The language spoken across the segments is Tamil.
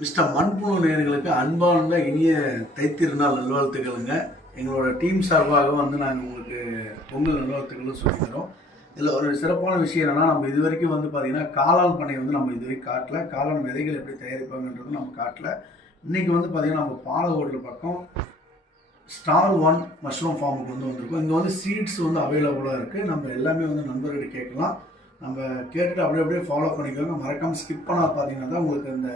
மிஸ்டர் மண்புழு நேர்களுக்கு அன்பான இனிய தைத்திருந்தால் நல்வாழ்த்துக்களுங்க எங்களோட டீம் சார்பாக வந்து நாங்கள் உங்களுக்கு பொங்கல் நல்வாழ்த்துக்களும் சொல்லிக்கிறோம் இதில் ஒரு சிறப்பான விஷயம் என்னென்னா நம்ம இது வரைக்கும் வந்து பார்த்திங்கன்னா காளான் பனை வந்து நம்ம இது வரைக்கும் காட்டல காளான் விதைகள் எப்படி தயாரிப்பாங்கன்றது நம்ம காட்டல இன்றைக்கி வந்து பார்த்திங்கன்னா நம்ம பாலகோட்டில் பக்கம் ஸ்டார் ஒன் மஷ்ரூம் ஃபார்முக்கு வந்து வந்திருக்கோம் இங்கே வந்து சீட்ஸ் வந்து அவைலபிளாக இருக்குது நம்ம எல்லாமே வந்து நண்பர்கிட்ட கேட்கலாம் நம்ம கேட்டுட்டு அப்படியே அப்படியே ஃபாலோ பண்ணிக்கோங்க மறக்காமல் ஸ்கிப் பண்ணால் பார்த்தீங்கன்னா தான் உங்களுக்கு இந்த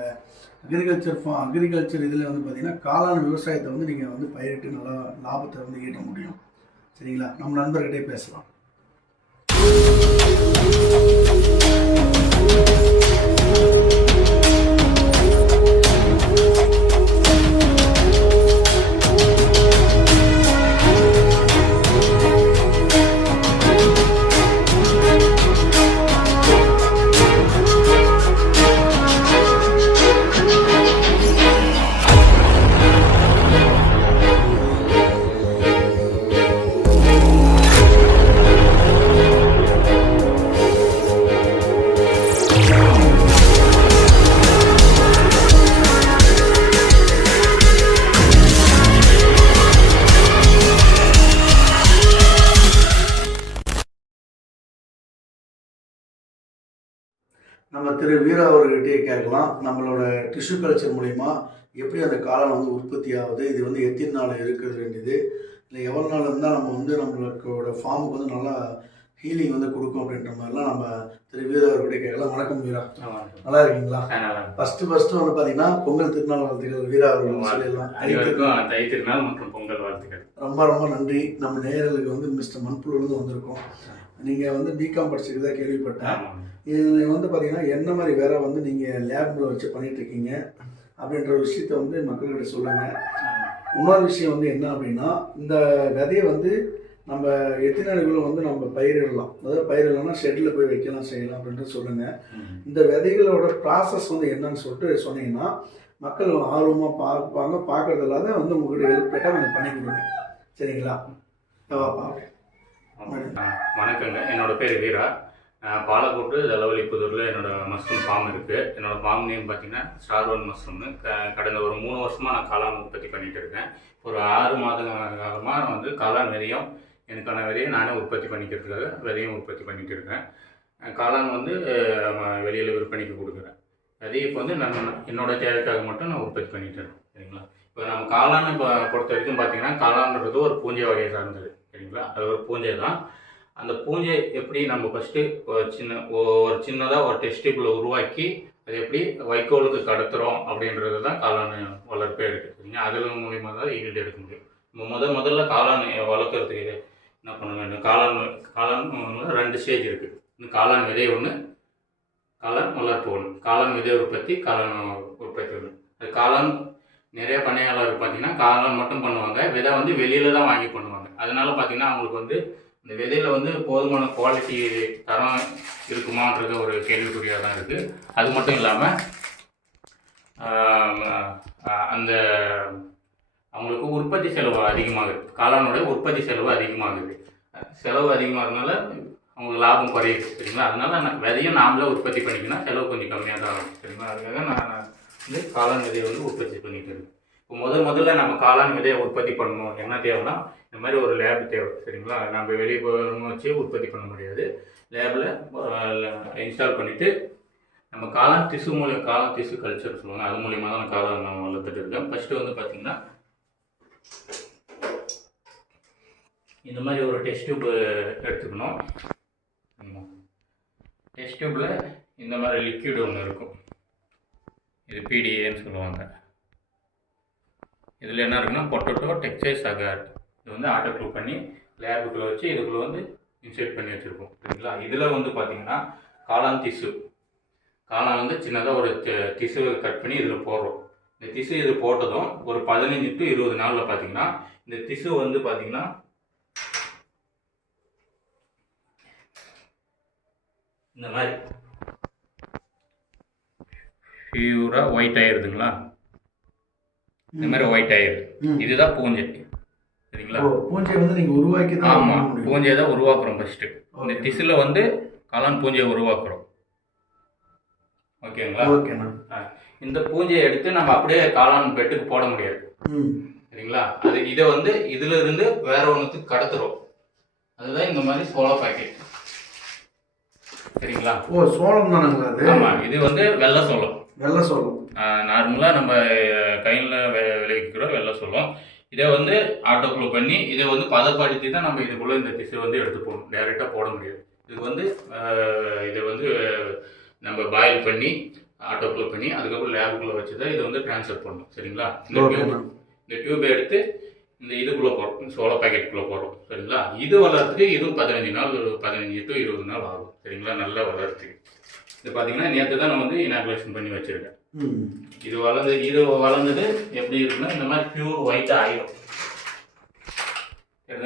அக்ரிகல்ச்சர் ஃபா அக்ரிகல்ச்சர் இதில் வந்து பார்த்தீங்கன்னா காலான விவசாயத்தை வந்து நீங்கள் வந்து பயிரிட்டு நல்லா லாபத்தை வந்து ஈட்ட முடியும் சரிங்களா நம்ம நண்பர்கிட்டே பேசலாம் நம்ம திரு வீரா அவர்கிட்டயே கேட்கலாம் நம்மளோட டிஷ்யூ கல்ச்சர் மூலிமா எப்படி அந்த காலம் வந்து உற்பத்தி ஆகுது இது வந்து எத்தனை நாள் இருக்கிறது வேண்டியது இல்லை எவ்வளோ நாள் இருந்தால் நம்ம வந்து நம்மளோட ஃபார்முக்கு வந்து நல்லா ஹீலிங் வந்து கொடுக்கும் அப்படின்ற மாதிரிலாம் நம்ம திரு வீரா அவர்கிட்ட கேட்கலாம் வணக்கம் வீரா நல்லா இருக்கீங்களா ஃபர்ஸ்ட் ஃபர்ஸ்ட் வந்து பார்த்தீங்கன்னா பொங்கல் திருநாள் வாழ்த்துக்கள் வீரா அவர்கள் சொல்லிடலாம் தை திருநாள் மற்றும் பொங்கல் வாழ்த்துக்கள் ரொம்ப ரொம்ப நன்றி நம்ம நேயர்களுக்கு வந்து மிஸ்டர் மண்புலேருந்து வந்திருக்கோம் நீங்கள் வந்து பிகாம் படிச்சிருக்கதா கேள்விப்பட்டேன் இதில் வந்து பார்த்தீங்கன்னா என்ன மாதிரி வேற வந்து நீங்கள் லேபில் வச்சு பண்ணிகிட்ருக்கீங்க அப்படின்ற விஷயத்த வந்து மக்கள்கிட்ட சொல்லுங்கள் இன்னொரு விஷயம் வந்து என்ன அப்படின்னா இந்த விதையை வந்து நம்ம எத்தினாளிகளும் வந்து நம்ம பயிரிடலாம் அதாவது பயிரிடலாம்னா ஷெட்டில் போய் வைக்கலாம் செய்யலாம் அப்படின்ட்டு சொல்லுங்கள் இந்த விதைகளோட ப்ராசஸ் வந்து என்னன்னு சொல்லிட்டு சொன்னீங்கன்னா மக்கள் ஆர்வமாக பார்ப்பாங்க பார்க்கறது இல்லாத வந்து உங்கள்கிட்ட ஹெல்ப் கேட்டால் கொஞ்சம் சரிங்களா வாப்பா வணக்கங்க என்னோட பேர் வீரா பாலக்கோட்டு தளவலி புதூரில் என்னோட மஷ்ரூம் ஃபார்ம் இருக்குது என்னோட ஃபார்ம் நேம் பார்த்தீங்கன்னா ஸ்டார் ஒன் மஷ்ரூம்னு க கடந்த ஒரு மூணு வருஷமாக நான் காளான் உற்பத்தி பண்ணிகிட்டு இருக்கேன் ஒரு ஆறு மாத காலமாக வந்து காளான் விதையும் எனக்கான விதையை நானே உற்பத்தி பண்ணிக்கிறதுக்காக வெறியும் விதையும் உற்பத்தி பண்ணிகிட்டு இருக்கேன் காளான் வந்து வெளியில் விற்பனைக்கு கொடுக்குறேன் அதே இப்போ வந்து நான் என்னோட தேவைக்காக மட்டும் நான் உற்பத்தி பண்ணிட்டு இருக்கேன் சரிங்களா இப்போ நம்ம காளான் இப்போ பொறுத்த வரைக்கும் பார்த்தீங்கன்னா காளான்றது ஒரு பூஞ்சை வகையை சார்ந்தது சரிங்களா அது ஒரு பூஞ்சை தான் அந்த பூஞ்சை எப்படி நம்ம ஃபஸ்ட்டு சின்ன ஒரு சின்னதாக ஒரு டெஸ்டிபிளை உருவாக்கி அது எப்படி வைக்கோலுக்கு கடத்துகிறோம் அப்படின்றது தான் காளான் வளர்ப்பே சரிங்க அதில் மூலியமாக தான் ஈல்டு எடுக்க முடியும் நம்ம முதல் முதல்ல காளான் வளர்க்குறதுக்கு என்ன பண்ண வேண்டும் காளான் காளான் ரெண்டு ஸ்டேஜ் இருக்குது இந்த காளான் விதை ஒன்று காளான் வளர்ப்பு ஒன்று காளான் விதை உற்பத்தி காளான் உற்பத்தி ஒன்று அது காளான் நிறைய பண்ணையாளர் பார்த்தீங்கன்னா காளான் மட்டும் பண்ணுவாங்க விதை வந்து வெளியில் தான் வாங்கி பண்ணுவாங்க அதனால பார்த்தீங்கன்னா அவங்களுக்கு வந்து இந்த விதையில் வந்து போதுமான குவாலிட்டி தரம் இருக்குமான்றது ஒரு கேள்விக்குறியாக தான் இருக்குது அது மட்டும் இல்லாமல் அந்த அவங்களுக்கு உற்பத்தி செலவு அதிகமாகுது காளானுடைய உற்பத்தி செலவு அதிகமாகுது செலவு அதிகமாகிறதுனால அவங்களுக்கு லாபம் குறையுது சரிங்களா அதனால் விதையும் நாமளே உற்பத்தி பண்ணிக்கணும் செலவு கொஞ்சம் கம்மியாக தான் ஆகும் சரிங்களா அதுக்காக நான் வந்து காளான் விதையை வந்து உற்பத்தி பண்ணிட்டு இருக்கு இப்போ முதல் முதல்ல நம்ம காளான் விதையை உற்பத்தி பண்ணணும் என்ன தேவைன்னா இந்த மாதிரி ஒரு லேப் தேவை சரிங்களா நம்ம வெளியே போகணும்னு வச்சு உற்பத்தி பண்ண முடியாது லேபில் இன்ஸ்டால் பண்ணிவிட்டு நம்ம காளான் திசு மூலியம் காளான் திசு கல்ச்சர் சொல்லுவாங்க அது மூலியமாக தான் காளான் நான் வளர்த்துட்டு இருக்கேன் ஃபஸ்ட்டு வந்து பார்த்திங்கன்னா இந்த மாதிரி ஒரு டெஸ்ட் டியூப் எடுத்துக்கணும் டெஸ்ட் டியூப்பில் இந்த மாதிரி லிக்யூடு ஒன்று இருக்கும் இது பிடிஏன்னு சொல்லுவாங்க இதில் என்ன இருக்குன்னா பொட்டோட்டோ டெக்ஸ்டைல்ஸ் அகார்ட் இது வந்து ஆட்டோ ப்ரூவ் பண்ணி லேபுக்குள்ளே வச்சு இதுக்குள்ளே வந்து இன்சர்ட் பண்ணி வச்சுருக்கோம் சரிங்களா இதில் வந்து பார்த்தீங்கன்னா காளான் திசு காளான் வந்து சின்னதாக ஒரு திசுவை கட் பண்ணி இதில் போடுறோம் இந்த திசு இது போட்டதும் ஒரு பதினஞ்சு டு இருபது நாளில் பார்த்தீங்கன்னா இந்த திசு வந்து பார்த்தீங்கன்னா இந்த மாதிரி பியூராக ஒயிட் ஆயிருதுங்களா இந்த மாதிரி ஒயிட் ஆயிருது இதுதான் பூஞ்சை சரிங்களா பூஞ்சை வந்து நீங்கள் உருவாக்கி ஆமாம் பூஞ்சையை தான் உருவாக்குறோம் ஃபஸ்ட்டு இந்த திசில் வந்து காளான் பூஞ்சையை உருவாக்குறோம் ஓகேங்களா ஓகேண்ணா இந்த பூஞ்சையை எடுத்து நம்ம அப்படியே காளான் பெட்டுக்கு போட முடியாது சரிங்களா அது இதை வந்து இதுல இருந்து வேற ஒன்றுத்துக்கு கடத்துறோம் அதுதான் இந்த மாதிரி சோலா பேக்கெட் சரிங்களா ஓ சோளம் தானுங்களா அது இது வந்து வெள்ளை சோளம் வெள்ளை சோளம் நார்மலாக நம்ம கையில் விளைவிக்கிற வெள்ளை சோளம் இதை வந்து ஆட்டோக்குள்ள பண்ணி இதை வந்து பதப்படுத்தி தான் நம்ம இதுக்குள்ளே இந்த திசை வந்து எடுத்து போகணும் டைரெக்டாக போட முடியாது இதுக்கு வந்து இதை வந்து நம்ம பாயில் பண்ணி ஆட்டோக்குள்ள பண்ணி அதுக்கப்புறம் லேபுக்குள்ளே வச்சு தான் இதை வந்து டிரான்ஸ்ஃபர் பண்ணணும் சரிங்களா இந்த டியூப் இந்த டியூப் எடுத்து இந்த இதுக்குள்ளே போகிறோம் சோள பேக்கெட்டுக்குள்ளே போடுறோம் சரிங்களா இது வளர்றதுக்கு இதுவும் பதினஞ்சு நாள் ஒரு பதினஞ்சு டு இருபது நாள் ஆகும் சரிங்களா நல்லா வளர்றதுக்கு இது பார்த்தீங்கன்னா நேற்று தான் நான் வந்து இனாகுலேஷன் பண்ணி வச்சுருக்கேன் இது வளர்ந்து இது வளர்ந்தது எப்படி இருக்குன்னா இந்த மாதிரி பியூர் ஒயிட் ஆயிடும்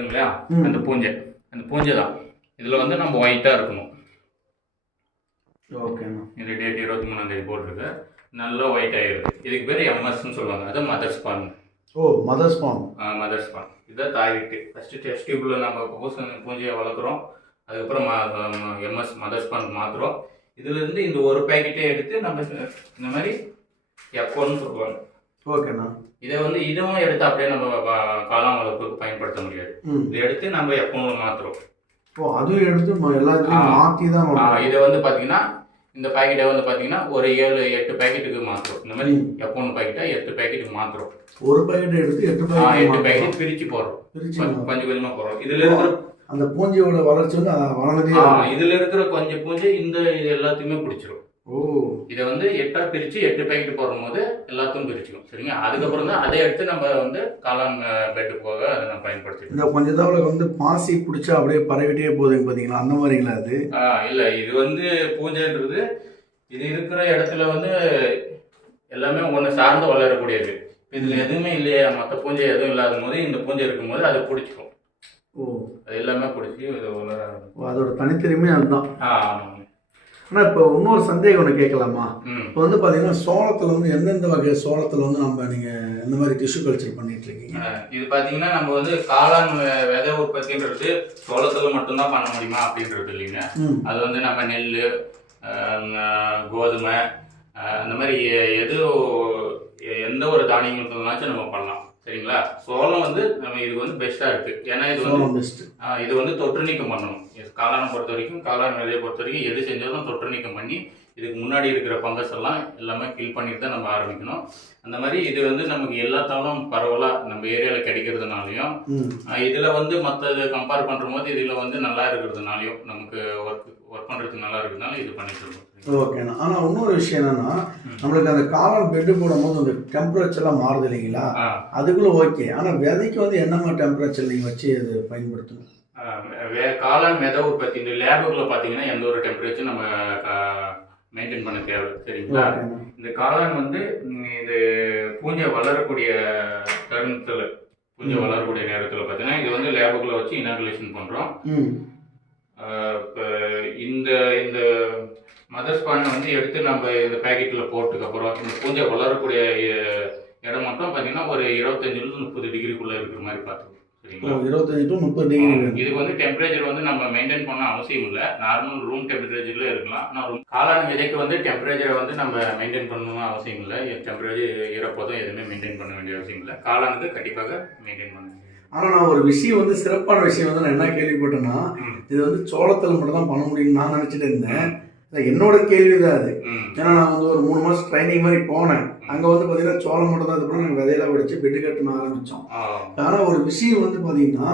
இல்லையா அந்த பூஞ்சை அந்த பூஞ்சை தான் இதில் வந்து நம்ம ஒயிட்டாக இருக்கணும் ஓகே இந்த டேட் இருபத்தி மூணாந்தேதி போட்டிருக்கு நல்லா ஒயிட் ஆகிடுது இதுக்கு பேர் எம்எஸ்ன்னு சொல்லுவாங்க அது மதர்ஸ் பார்மர் ஓ மதர்ஸ் பான் மதர்ஸ் பான் இதுதான் தாய் வீட்டு ஃபஸ்ட்டு டெஸ்ட் டியூப்பில் நம்ம பூச பூஞ்சையை வளர்க்குறோம் அதுக்கப்புறம் எம்எஸ் மதர்ஸ் பான் மாற்றுறோம் இதுலேருந்து இந்த ஒரு பேக்கெட்டே எடுத்து நம்ம இந்த மாதிரி எப்போன்னு சொல்லுவாங்க ஓகேண்ணா இதை வந்து இதுவும் எடுத்து அப்படியே நம்ம காலாம் வளர்ப்புக்கு பயன்படுத்த முடியாது இதை எடுத்து நம்ம எப்பவும் மாற்றுறோம் ஓ அதுவும் எடுத்து எல்லாத்தையும் மாற்றி தான் இதை வந்து பார்த்தீங்கன்னா இந்த பாக்கெட்டை வந்து பார்த்தீங்கன்னா ஒரு ஏழு எட்டு பாக்கெட்டுக்கு மாற்றுறோம் இந்த மாதிரி எப்போன்னு பாக்கெட்டாக எட்டு பாக்கெட்டுக்கு மாற்றுறோம் ஒரு பாக்கெட் எடுத்து எட்டு எட்டு பாக்கெட் பிரித்து போடுறோம் கொஞ்சம் கொஞ்சமாக போடுறோம் இதில் இருக்கிற அந்த பூஞ்சியோட வளர்ச்சி வந்து இதில் இருக்கிற கொஞ்சம் பூஞ்சை இந்த இது எல்லாத்தையுமே பிடிச்சிரும் இதை வந்து எட்டா பிரிச்சு எட்டு பேக்கெட் போடும் போது எல்லாத்தையும் பிரிச்சுக்கும் சரிங்க அதுக்கப்புறம் தான் அதை எடுத்து நம்ம வந்து காலம் பெட்டு போக அதை நம்ம பயன்படுத்தி இந்த கொஞ்ச தவிர வந்து பாசி பிடிச்சா அப்படியே பரவிட்டே போகுதுங்க பாத்தீங்களா அந்த மாதிரிங்களா அது இல்ல இது வந்து பூஜைன்றது இது இருக்கிற இடத்துல வந்து எல்லாமே ஒன்று சார்ந்து வளரக்கூடியது இதுல எதுவுமே இல்லையா மற்ற பூஞ்சை எதுவும் இல்லாத போது இந்த பூஞ்சை இருக்கும்போது அதை பிடிச்சிக்கும் ஓ அது எல்லாமே பிடிச்சி இது அதோட தனித்திறமே அதுதான் ஆ ஆமாம் ஆனால் இப்போ இன்னொரு சந்தேகம் ஒன்று கேட்கலாமா இப்போ வந்து பார்த்தீங்கன்னா சோளத்தில் வந்து எந்தெந்த வகை சோளத்தில் வந்து நம்ம நீங்கள் இந்த மாதிரி டிஷ்யூ கல்ச்சர் பண்ணிட்டு இருக்கீங்க இது பார்த்தீங்கன்னா நம்ம வந்து காளான் விதை உற்பத்தின்றது சோளத்தில் மட்டும்தான் பண்ண முடியுமா அப்படின்றது இல்லைங்க அது வந்து நம்ம நெல் கோதுமை அந்த மாதிரி எது எந்த ஒரு தானியங்களுக்குனாச்சும் நம்ம பண்ணலாம் சரிங்களா சோளம் வந்து நம்ம இது வந்து பெஸ்ட்டாக இருக்குது ஏன்னா இது வந்து பெஸ்ட்டு இது வந்து தொற்று நீக்கம் பண்ணணும் காளானை பொறுத்த வரைக்கும் காளான் விலையை பொறுத்த வரைக்கும் எது செஞ்சாலும் தொற்று நீக்கம் பண்ணி இதுக்கு முன்னாடி இருக்கிற பங்கஸ் எல்லாம் எல்லாமே கில் பண்ணிட்டு தான் நம்ம ஆரம்பிக்கணும் அந்த மாதிரி இது வந்து நமக்கு எல்லாத்தாலும் பரவலாக நம்ம ஏரியாவில் கிடைக்கிறதுனாலையும் இதில் வந்து மற்ற கம்பேர் பண்ணுற போது இதில் வந்து நல்லா இருக்கிறதுனாலையும் நமக்கு ஒர்க்கு ஒர்க் பண்ணுறதுக்கு நல்லா இருக்கிறதுனால இது பண்ணிட்டு இருக்கோம் ஓகேண்ணா ஆனால் இன்னொரு விஷயம் என்னென்னா நம்மளுக்கு அந்த காலம் பெட்டு போடும்போது அந்த டெம்பரேச்சர்லாம் மாறுது இல்லைங்களா அதுக்குள்ளே ஓகே ஆனால் விதைக்கு வந்து என்னமா டெம்பரேச்சர் நீங்கள் வச்சு அது பயன்படுத்தணும் வே காலம் மெத உற்பத்தி இந்த லேபுக்குள்ளே பார்த்தீங்கன்னா எந்த ஒரு டெம்பரேச்சர் நம்ம மெயின்டைன் பண்ண தேவை சரிங்களா இந்த காளான் வந்து இது பூஞ்சை வளரக்கூடிய தருணத்தில் பூஞ்சை வளரக்கூடிய நேரத்தில் பார்த்தீங்கன்னா இது வந்து லேபுக்குள்ளே வச்சு இனாகுலேஷன் பண்ணுறோம் இந்த இந்த மதர்ஸ் ஸ்பானை வந்து எடுத்து நம்ம இந்த பேக்கெட்டில் போட்டதுக்கு அப்புறம் இந்த பூஞ்சை வளரக்கூடிய இடம் மட்டும் பார்த்தீங்கன்னா ஒரு இருபத்தஞ்சிலிருந்து முப்பது டிகிரிக்குள்ளே இருக்கிற மாதிரி பார்த்துக்கணும் சரிங்களா இருபத்தஞ்சி டு முப்பது டிகிரி இதுக்கு வந்து டெம்பரேச்சர் வந்து நம்ம மெயின்டைன் பண்ண அவசியம் இல்லை நார்மல் ரூம் டெம்பரேச்சரில் இருக்கலாம் ஆனால் ரூம் காளான் விதைக்கு வந்து டெம்பரேச்சரை வந்து நம்ம மெயின்டைன் பண்ணணும்னு அவசியம் இல்லை டெம்பரேச்சர் ஈரப்பதம் எதுவுமே மெயின்டைன் பண்ண வேண்டிய அவசியம் இல்லை காளானுக்கு கண்டிப்பாக மெயின்டைன் பண்ண வேண்டிய ஆனால் நான் ஒரு விஷயம் வந்து சிறப்பான விஷயம் வந்து நான் என்ன கேள்விப்பட்டேன்னா இது வந்து சோளத்தில் மட்டும் தான் பண்ண முடியும்னு நான் நினச்சிட்டு இருந்தேன் என்னோட கேள்வி தான் அது ஏன்னா நான் வந்து ஒரு மூணு மாதம் ட்ரைனிங் மாதிரி போனேன் அங்கே வந்து பார்த்தீங்கன்னா சோளம் மட்டும் தான் அதுக்கப்புறம் நாங்கள் விதையெல்லாம் வடிச்சு பெட்டு கட்டணும் ஆரம்பித்தோம் ஆனால் ஒரு விஷயம் வந்து பார்த்தீங்கன்னா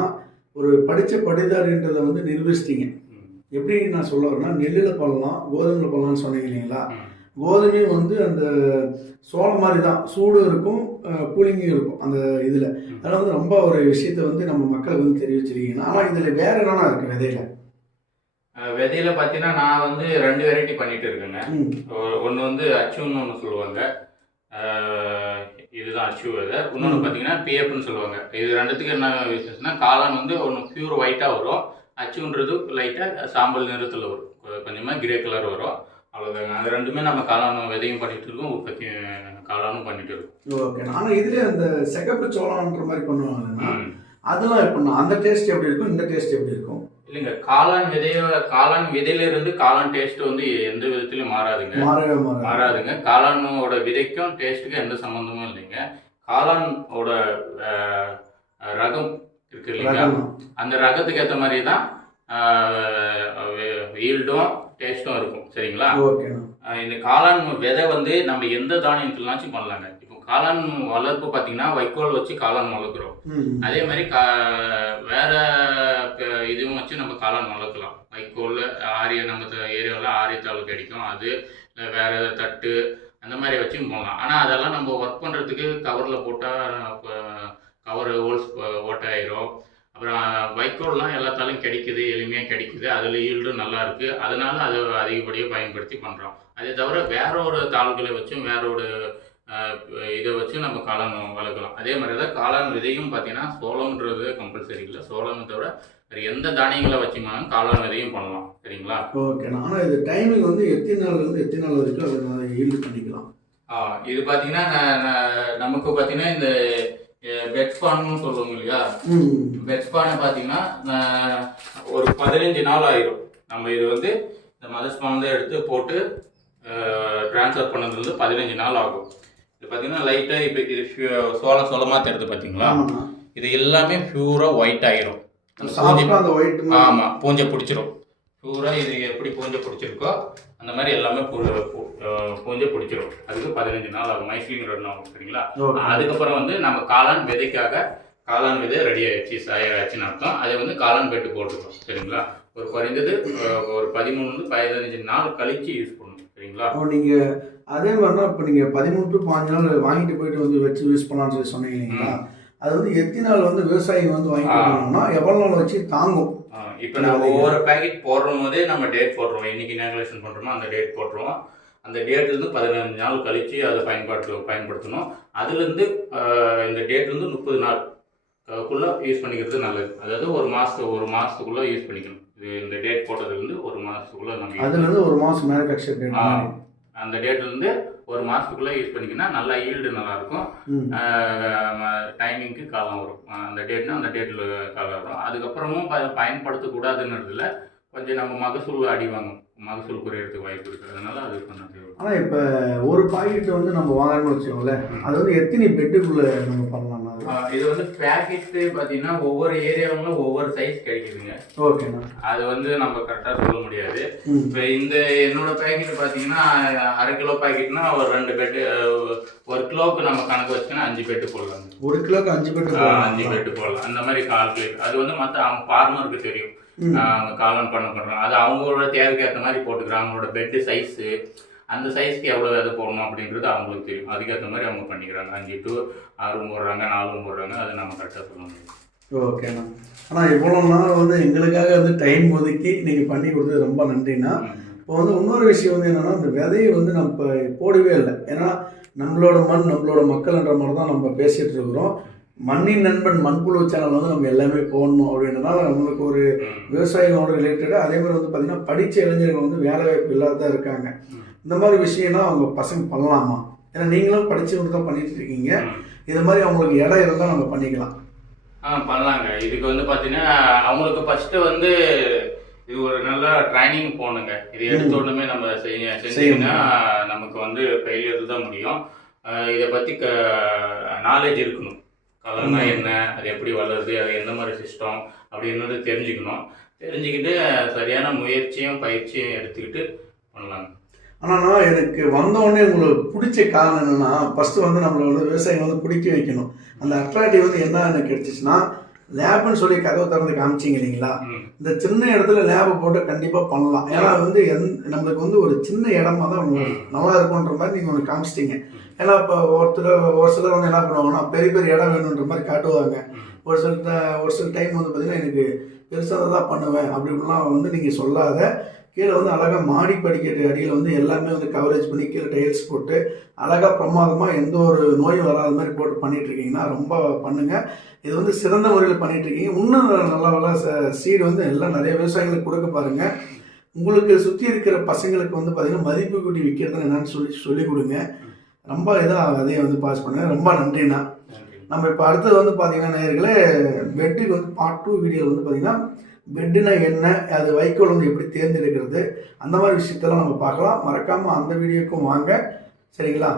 ஒரு படித்த படிதாருன்றதை வந்து நிரூபிச்சிட்டிங்க எப்படி நான் சொல்ல வரேன்னா நெல்லில் பண்ணலாம் கோதுமையில் பண்ணலாம்னு சொன்னீங்க இல்லைங்களா கோதுமையும் வந்து அந்த சோளம் மாதிரி தான் சூடு இருக்கும் கூலிங்கும் இருக்கும் அந்த இதில் அதனால் வந்து ரொம்ப ஒரு விஷயத்த வந்து நம்ம மக்களுக்கு வந்து தெரிவிச்சிருக்கீங்க ஆனால் இதில் வேற என்ன இருக்குது விதையில விதையில பார்த்தீங்கன்னா நான் வந்து ரெண்டு வெரைட்டி பண்ணிட்டு இருக்கேங்க ஒன்று வந்து அச்சுன்னு ஒன்று சொல்லுவாங்க இதுதான் அச்சீவ் விதை இன்னொன்று பார்த்தீங்கன்னா பிஎஃப்னு சொல்லுவாங்க இது ரெண்டுத்துக்கு என்ன விசேஷம்னா காளான் வந்து ஒன்று பியூர் ஒயிட்டாக வரும் அச்சுன்றது லைட்டாக சாம்பல் நிறத்தில் வரும் கொஞ்சமாக கிரே கலர் வரும் அவ்வளோதாங்க அது ரெண்டுமே நம்ம காளானும் விதையும் பண்ணிட்டு இருக்கோம் உற்பத்தியும் காளானும் பண்ணிட்டு இருக்கோம் ஓகே ஆனால் இதுலேயே அந்த செகப்பு சோளம்ன்ற மாதிரி பண்ணுவாங்க அதெல்லாம் எப்படின்னா அந்த டேஸ்ட் எப்படி இருக்கும் இந்த டேஸ்ட் எப்படி இருக்கும் இல்லைங்க காளான் விதைய காளான் விதையில காளான் டேஸ்ட் வந்து எந்த விதத்திலும் மாறாதுங்க மாறாதுங்க காளானோட விதைக்கும் டேஸ்ட்டுக்கும் எந்த சம்மந்தமும் இல்லைங்க காளானோட ரகம் இருக்கு இல்லைங்களா அந்த ரகத்துக்கு ஏற்ற மாதிரி தான் ஈல்டும் டேஸ்ட்டும் இருக்கும் சரிங்களா இந்த காளான் விதை வந்து நம்ம எந்த தானியத்துலாச்சும் பண்ணலாங்க இப்போ காளான் வளர்ப்பு பார்த்தீங்கன்னா வைக்கோல் வச்சு காளான் வளர்க்குறோம் அதே மாதிரி கா வேற இதுவும் வச்சு நம்ம காளான் வளர்க்கலாம் வைக்கோல் ஆரிய நம்ம ஏரியாவில் ஆரியத்தாள் கிடைக்கும் அது வேற தட்டு அந்த மாதிரி வச்சும் போகலாம் ஆனால் அதெல்லாம் நம்ம ஒர்க் பண்ணுறதுக்கு கவரில் போட்டால் கவர் ஹோல்ஸ் ஓட்ட அப்புறம் வைக்கோல்லாம் எல்லாத்தாலும் கிடைக்குது எளிமையாக கிடைக்குது அதில் ஈல்டும் நல்லா இருக்குது அதனால அதை அதிகப்படியாக பயன்படுத்தி பண்ணுறோம் அதே தவிர வேற ஒரு தாள்களை வச்சும் வேற ஒரு இதை வச்சு நம்ம காளான் வளர்க்கலாம் அதே மாதிரி தான் காளான் விதையும் பார்த்தீங்கன்னா சோளம்ன்றது கம்பல்சரி இல்லை சோளம் தவிர வேறு எந்த தானியங்களை வச்சுமானாலும் காளான் விதையும் பண்ணலாம் சரிங்களா ஓகே ஆனால் இது டைமிங் வந்து எத்தனை நாள் இருந்து எத்தனை நாள் வரைக்கும் அதை ஈல்டு பண்ணிக்கலாம் இது பார்த்தீங்கன்னா நமக்கு பார்த்தீங்கன்னா இந்த பெட்ஸ்பான்னு சொல்லுவோம் இல்லையா பெட்ஸ்பானை பார்த்தீங்கன்னா ஒரு பதினஞ்சு நாள் ஆயிரும் நம்ம இது வந்து இந்த மதர்ஸ் தான் எடுத்து போட்டு ட்ரான்ஸ்ஃபர் பண்ணது வந்து பதினஞ்சு நாள் ஆகும் இது பார்த்தீங்கன்னா லைட்டாக இப்போ இது சோள சோளமாக தெரியுது பார்த்தீங்களா இது எல்லாமே ப்யூராக ஒயிட் ஆயிரும் ஆமாம் பூஞ்சை பிடிச்சிரும் டூராக இது எப்படி பூஞ்சை பிடிச்சிருக்கோ அந்த மாதிரி எல்லாமே பூஞ்சை பிடிச்சிரும் அதுக்கு பதினஞ்சு நாள் ஆகும் மைஸ்லிங் ரெண்டு ஆகும் சரிங்களா அதுக்கப்புறம் வந்து நம்ம காளான் விதைக்காக காளான் விதை ரெடி ஆயிடுச்சு சாயாச்சுன்னு அர்த்தம் அதை வந்து காளான் பெட்டு போட்டுக்கணும் சரிங்களா ஒரு குறைந்தது ஒரு பதிமூணுலேருந்து பதினஞ்சு நாள் கழிச்சு யூஸ் பண்ணணும் சரிங்களா நீங்க அதே மாதிரினா இப்போ நீங்கள் பதிமூணு டு பாஞ்சு நாள் வாங்கிட்டு போயிட்டு வந்து வச்சு யூஸ் பண்ணலாம்னு சொல்லி சொன்னீங்க இல்லைங்களா அது வந்து எத்தனை நாள் வந்து விவசாயி வந்து வாங்கிட்டு போனோம்னா எவ்வளோ நாள் வச்சு தாங்கும் பண்ணிக்கணும் இப்போ நம்ம ஒவ்வொரு பேக்கெட் போடுறும் போதே நம்ம டேட் போட்டுருவோம் இன்னைக்கு இனாகுலேஷன் பண்ணுறோமோ அந்த டேட் போட்டுருவோம் அந்த டேட்லேருந்து பதினஞ்சு நாள் கழித்து அதை பயன்பாட்டு பயன்படுத்தணும் அதுலேருந்து இந்த டேட் டேட்லேருந்து முப்பது நாள் குள்ளே யூஸ் பண்ணிக்கிறது நல்லது அதாவது ஒரு மாதத்து ஒரு மாதத்துக்குள்ளே யூஸ் பண்ணிக்கணும் இது இந்த டேட் போட்டதுலேருந்து ஒரு மாதத்துக்குள்ளே நம்ம அதுலேருந்து ஒரு மாதம் மேனுஃபேக்சர் அந்த டேட்லேருந்து ஒரு மாதத்துக்குள்ளே யூஸ் பண்ணிக்கினா நல்லா ஈல்டு நல்லாயிருக்கும் டைமிங்க்கு காலம் வரும் அந்த டேட்னா அந்த டேட்டில் காலம் வரும் அதுக்கப்புறமும் ப பயன்படுத்தக்கூடாதுன்றதுல கொஞ்சம் நம்ம மகசூல் அடி வாங்கும் மகசூல் குறையிறதுக்கு வாய்ப்பு இருக்கிறதுனால அது பண்ண ஆனால் இப்போ ஒரு பாக்கெட் வந்து நம்ம வாங்கணும்னு வச்சுக்கோங்களேன் அது வந்து எத்தனை பெட்டுக்குள்ளே நம்ம பண்ணலாம் இது வந்து பேக்கெட்டு பார்த்தீங்கன்னா ஒவ்வொரு ஏரியாவும் ஒவ்வொரு சைஸ் கிடைக்குதுங்க ஓகேண்ணா அது வந்து நம்ம கரெக்டாக சொல்ல முடியாது இப்போ இந்த என்னோட பேக்கெட் பார்த்தீங்கன்னா அரை கிலோ பேக்கெட்னா ஒரு ரெண்டு பெட்டு ஒரு கிலோவுக்கு நம்ம கணக்கு வச்சுக்கோன்னா அஞ்சு பெட்டு போடலாம் ஒரு கிலோக்கு அஞ்சு பெட்டு அஞ்சு பெட்டு போடலாம் அந்த மாதிரி கால்குலேட் அது வந்து மற்ற அவங்க ஃபார்மருக்கு தெரியும் அவங்க காலம் பண்ண பண்ணுறோம் அது அவங்களோட தேவைக்கு ஏற்ற மாதிரி போட்டுக்கிறாங்க அவங்களோட பெட்டு சைஸு அந்த சைஸ்க்கு எவ்வளோ விதை போடணும் அப்படின்றது அவங்களுக்கு தெரியும் அதுக்கேற்ற மாதிரி அவங்க பண்ணிக்கிறாங்க அஞ்சு டு ஆறு போடுறாங்க நாலு போடுறாங்க அதை நம்ம கரெக்டாக சொல்ல முடியும் ஓகேண்ணா ஆனால் இவ்வளோ நாள் வந்து எங்களுக்காக வந்து டைம் ஒதுக்கி நீங்கள் பண்ணி கொடுத்தது ரொம்ப நன்றிண்ணா இப்போ வந்து இன்னொரு விஷயம் வந்து என்னென்னா இந்த விதையை வந்து நம்ம போடவே இல்லை ஏன்னா நம்மளோட மண் நம்மளோட மக்கள்ன்ற மாதிரி தான் நம்ம பேசிகிட்டு இருக்கிறோம் மண்ணின் நண்பன் மண்புழு சேனல் வந்து நம்ம எல்லாமே போடணும் அப்படின்றதுனால நம்மளுக்கு ஒரு விவசாயிகளோட ரிலேட்டடாக அதே மாதிரி வந்து பார்த்திங்கன்னா படித்த இளைஞர்கள் வந்து வேலை வாய்ப்பு இல்லாத தான் இருக்காங்க இந்த மாதிரி விஷயம்லாம் அவங்க பசங்க பண்ணலாமா ஏன்னா நீங்களும் படிச்சவங்க தான் பண்ணிட்டு இருக்கீங்க இது மாதிரி அவங்களுக்கு இடம் இருந்தால் நம்ம பண்ணிக்கலாம் ஆ பண்ணலாங்க இதுக்கு வந்து பார்த்தீங்கன்னா அவங்களுக்கு ஃபஸ்ட்டு வந்து இது ஒரு நல்ல ட்ரைனிங் போகணுங்க இது எடுத்த உடனே நம்ம செய்ய செஞ்சீங்கன்னா நமக்கு வந்து ஃபெயிலியர் தான் முடியும் இதை பற்றி க நாலேஜ் இருக்கணும் கலர்னா என்ன அது எப்படி வளருது அது எந்த மாதிரி சிஸ்டம் அப்படின்றது தெரிஞ்சுக்கணும் தெரிஞ்சுக்கிட்டு சரியான முயற்சியும் பயிற்சியும் எடுத்துக்கிட்டு பண்ணலாங்க ஆனால் எனக்கு வந்தோடனே உங்களுக்கு பிடிச்ச காரணம் என்னென்னா ஃபஸ்ட்டு வந்து நம்மளை வந்து விவசாயம் வந்து பிடிக்க வைக்கணும் அந்த அட்ராக்டிவ் வந்து என்ன எனக்கு கிடைச்சிச்சுன்னா லேப்னு சொல்லி கதவை திறந்து காமிச்சிங்க இல்லைங்களா இந்த சின்ன இடத்துல லேபை போட்டு கண்டிப்பாக பண்ணலாம் ஏன்னா வந்து எந் நம்மளுக்கு வந்து ஒரு சின்ன இடமா தான் நல்லா இருக்குன்ற மாதிரி நீங்கள் ஒன்று காமிச்சிட்டிங்க ஏன்னா இப்போ ஒருத்தர் ஒரு சிலர் வந்து என்ன பண்ணுவாங்கன்னா பெரிய பெரிய இடம் வேணுன்ற மாதிரி காட்டுவாங்க ஒரு சில ஒரு சில டைம் வந்து பார்த்தீங்கன்னா எனக்கு பெருசாக தான் பண்ணுவேன் அப்படி இப்படிலாம் வந்து நீங்கள் சொல்லாத கீழே வந்து அழகாக மாடி படிக்கிற அடியில் வந்து எல்லாமே வந்து கவரேஜ் பண்ணி கீழே டைல்ஸ் போட்டு அழகாக பிரமாதமாக எந்த ஒரு நோயும் வராத மாதிரி போட்டு பண்ணிகிட்ருக்கீங்கன்னா ரொம்ப பண்ணுங்கள் இது வந்து சிறந்த முறையில் பண்ணிகிட்ருக்கீங்க இன்னும் நல்லா நல்லா சீடு வந்து எல்லாம் நிறைய விவசாயிகளுக்கு கொடுக்க பாருங்கள் உங்களுக்கு சுற்றி இருக்கிற பசங்களுக்கு வந்து பார்த்திங்கன்னா மதிப்பு கூட்டி விற்கிறது என்னன்னு சொல்லி சொல்லிக் கொடுங்க ரொம்ப இதாக அதையும் வந்து பாஸ் பண்ணுங்கள் ரொம்ப நன்றிண்ணா நம்ம இப்போ அடுத்தது வந்து பார்த்திங்கன்னா நேர்களே பெட்டுக்கு வந்து பார்ட் டூ வீடியோ வந்து பார்த்திங்கன்னா பெட்டுனா என்ன அது வைக்கோல் வந்து எப்படி தேர்ந்தெடுக்கிறது அந்த மாதிரி விஷயத்தெல்லாம் நம்ம பார்க்கலாம் மறக்காமல் அந்த வீடியோக்கும் வாங்க சரிங்களா